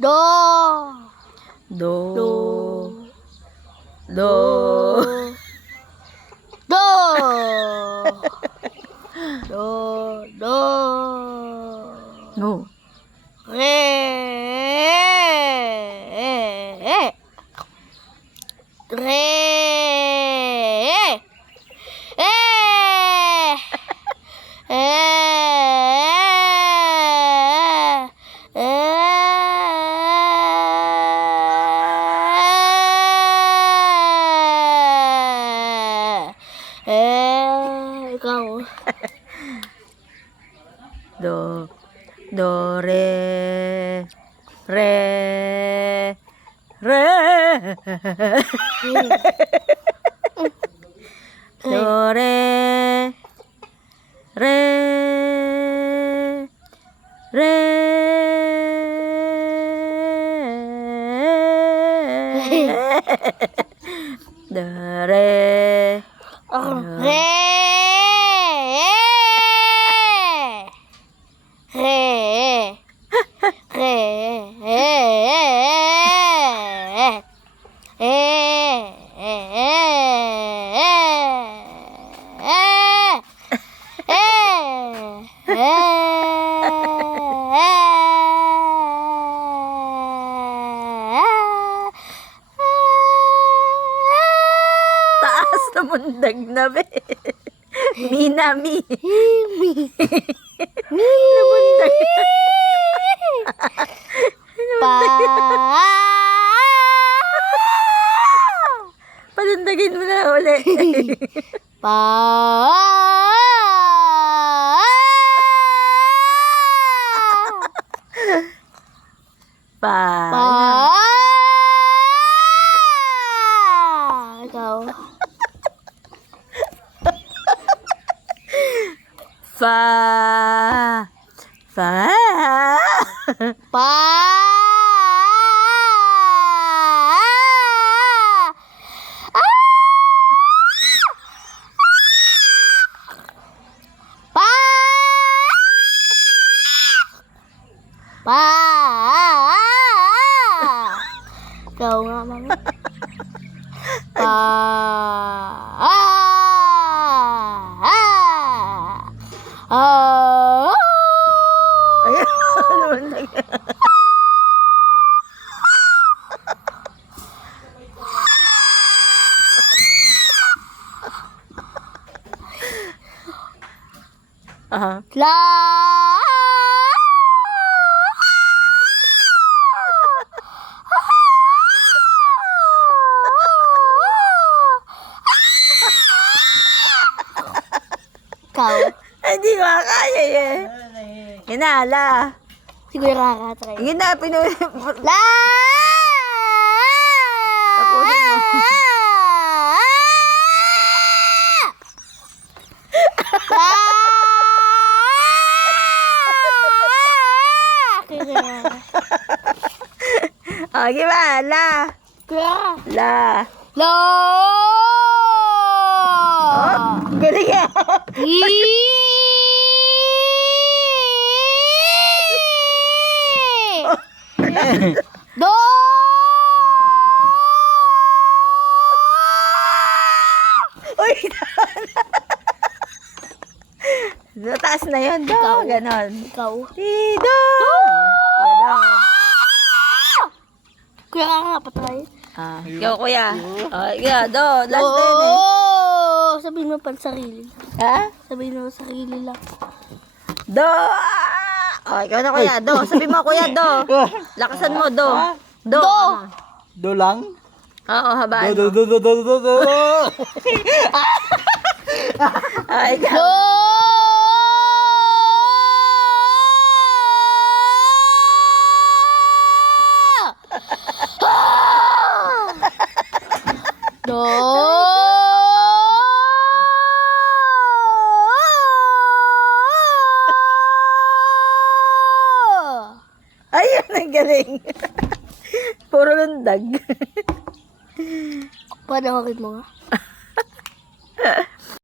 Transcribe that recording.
Do. Do. Do. Do. Do. Do. Do. No. Re. Re. Ikaw. Do. Do, re. Re. Re. Do, re. Re. Re. Do, re. Re. Re. Taas na mundag na, be. Minami. Namundag na. Pa. Palundagin mo na uli. Pa. Pa. Pa. Ikaw. Fa. Fa. Pa. Pa. Pa. Ikaw nga, mami. Pa. Ayun. Namundag na. Aha. La. Ikaw. Hindi ko kaya eh. Hinala. Siguro kakatry. Hindi na, La. Tapusin mo. Okay ba? La. La. La. Oh, galing ah. Do. Uy, taas na yun. Do, Ikaw. ganon. Ikaw. Do. Ganon. Kuya ka nga, patry. Ikaw kuya. Yeah, do. Last din eh. Sabihin mo pa sarili. Ha? Sabihin mo sarili lang. Do. Ikaw na kuya. Do. Sabi mo kuya, do. Lakasan mo, do. Do. Do lang? Oo, habaan Do, mo. do, do, do, do, do, do. Ikaw. Do. Do. Ayun, ang galing. Puro lundag. Panawakin mo nga.